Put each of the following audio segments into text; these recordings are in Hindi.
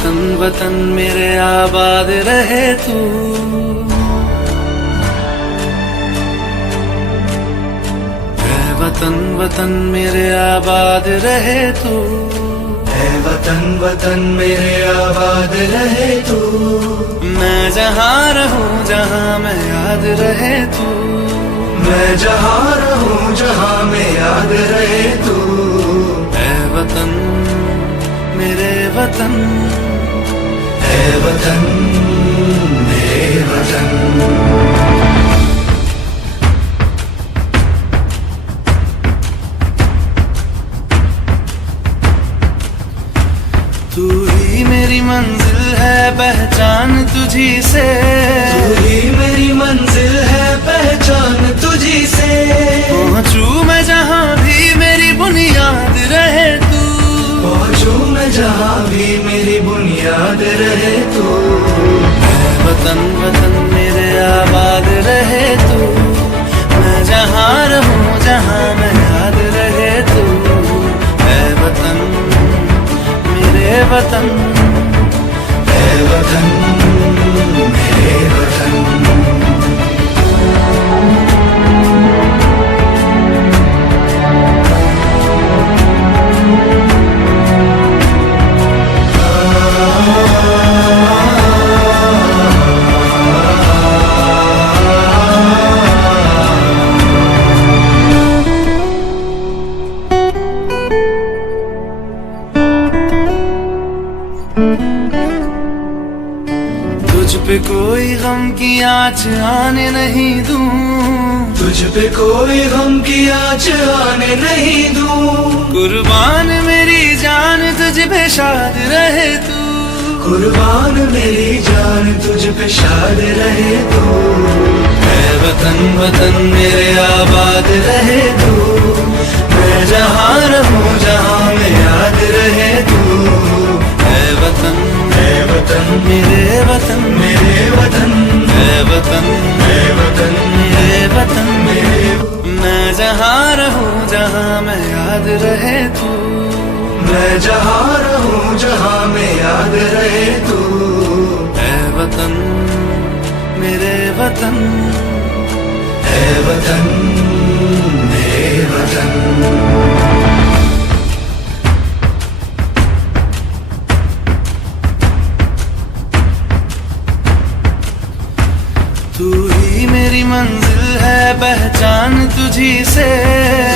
वतन वतन मेरे आबाद रहे तू। ऐ वतन वतन मेरे आबाद रहे तू। ऐ वतन वतन मेरे आबाद रहे तू। मैं जहाँ रहूं जहाँ मैं याद रहे तू। मैं जहाँ रहूं जहाँ मैं याद रहे तू। ऐ वतन मेरे वतन, ऐ वतन मेरे वतन। तू ही मेरी मंजिल है पहचान तुझी से। तू ही मेरी मंजिल है पहचान तुझी से। पहुँचूं मैं जहाँ भी मेरी बुनियाद रहे तू। पहुँचूं मैं जहाँ भी मेरी बुनियाद रहे तू। ऐ वतन वतन मेरे आबाद रहे तू। मैं जहाँ रहूं जहाँ मैं याद रहे तू। ऐ वतन मेरे वतन, ऐ वतन मेरे वतन। तुझ पे कोई गम की आँच आने नहीं दूं। तुझ पे कोई गम की आँच आने नहीं दूं। कुर्बान मेरी जान तुझ पे शाद रहे तू। कुर्बान मेरी जान तुझ पे शाद रहे तू। ऐ वतन वतन मेरे आबाद रहे तू। मैं जहाँ रहूं जहाँ मैं याद रहे तू। ऐ वतन मेरे वतन, मेरे वतन, ऐ वतन मेरे वतन। मैं जहाँ रहूं जहाँ मैं याद रहे तू। मैं जहाँ रहूं जहाँ मैं याद रहे तू। ऐ वतन मेरे वतन, ऐ वतन मेरे वतन। तू ही मेरी मंजिल है पहचान तुझी से।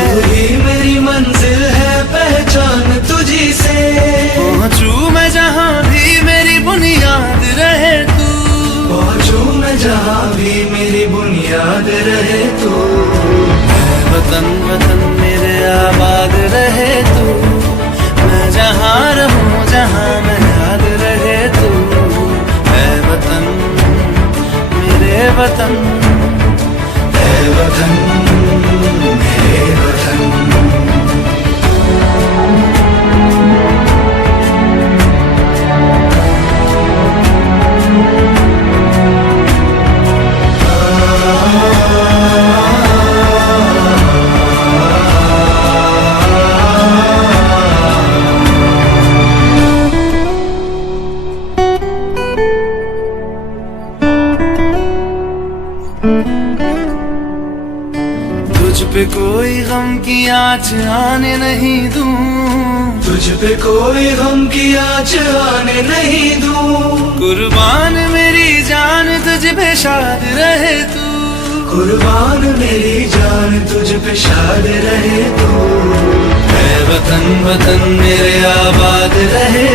तू ही मेरी मंजिल है पहचान तुझी से। पहुँचूं मैं जहाँ भी मेरी बुनियाद रहे तू। पहुँचूं मैं जहाँ भी मेरी बुनियाद रहे तू। ऐ वतन वतन मेरे आबाद रहे तू। मैं जहाँ रहूं जहाँ मैं याद रहे तू। ऐ वतन मेरे वतन, ऐ वतन मेरे वतन। तुझ पे कोई गम की आँच आने नहीं दूं। तुझ पे कोई गम की आँच आने नहीं दूं। कुर्बान मेरी जान तुझ पे शाद रहे तू। कुर्बान मेरी जान तुझ पे शाद रहे तू। ऐ वतन वतन मेरे आबाद रहे